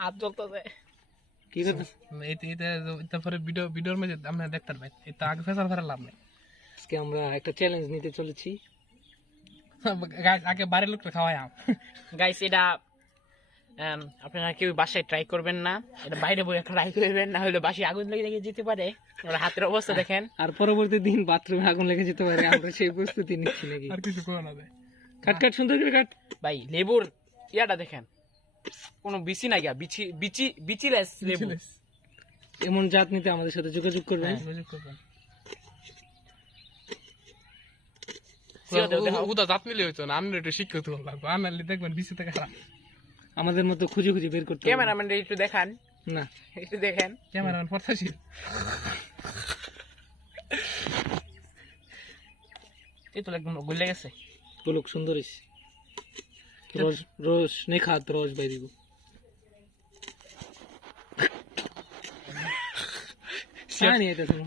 হাত জ্বলতেছে। কি করতেছ? তারপরে ভিডিওর মধ্যে আমরা দেখতে পাই, এটা আগে ফেসার ফেরার লাভ নেই। আজকে আমরা একটা চ্যালেঞ্জ নিতে চলেছি। আগে বাড়ির লোকটা খাওয়াই আম। গাইস এটা আপনারা কেউ বাসায় ট্রাই করবেন না, এটা বাইরে বসে ট্রাই করবেন, না হলে বাসায় আগুন লেগে যেতে পারে। ওর হাতের অবস্থা দেখেন। আর পরবর্তী দিন বাথরুমে আগুন লেগে যেতে পারে, আমরা সেই প্রস্তুতি নিচ্ছি নাকি? আর কিছু করো না যায়। কাট কাট, সুন্দর করে কাট। ভাই লেবুর ইয়াটা দেখেন, কোনো বিচি নাই, বিচিলেস লেবু। এমন জাত নিতে আমাদের সাথে যোগাযোগ করবেন। যোগাযোগ করবেন। সিও দেও, দেখাও। উদা জাত মিলে হইতো না, আমরা একটু শিক্ষিত হল লাগবো, আনালি দেখবেন বিসি থেকে খারাপ। আমাদের মতো খুঁজে খুঁজে বের করতে হবে। ক্যামেরাম্যান একটু দেখান, না, একটু দেখেন। ক্যামেরাম্যান পড়তাছি। এই তো একদম গলে গেছে। গোলক সুন্দর হইছে। রস রস নেখাত রস বাই দিব। সানি এটা শুনো।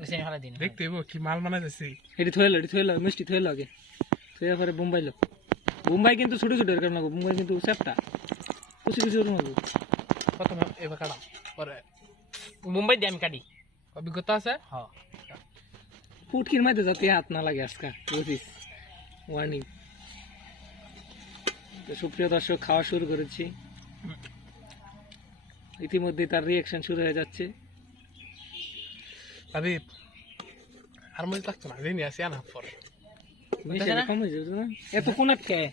বেশি ভালো দিন। দেখতে হইব কি মাল বানাইতেছি। এটি থইলো মিষ্টি থইলো আগে। থইয়া পরে বোম্বাইলো। বোম্বাই কিন্তু ছোট ছোট এরকম না, বোম্বাই কিন্তু চ্যাপটা। কুচি কুচি ওরকম হবে। প্রথমে এবার কাটাম, পরে মুম্বাই দিয়ে আমি কাটি। অভিজ্ঞতা আছে। হ্যাঁ, ফুটকির মধ্যে যাতে হাত না লাগে আজকা, বুঝিস? ওয়ার্নিং। তো সুপ্রিয় দর্শক, খাওয়া শুরু করেছি। ইতিমধ্যে তার রিয়াকশন শুরু হয়ে যাচ্ছে। আরে আর মজা লাগতো না, দিনই আসি আনা পরে। মিশে কম হয়ে যাবে না? এত কোন খেয়ে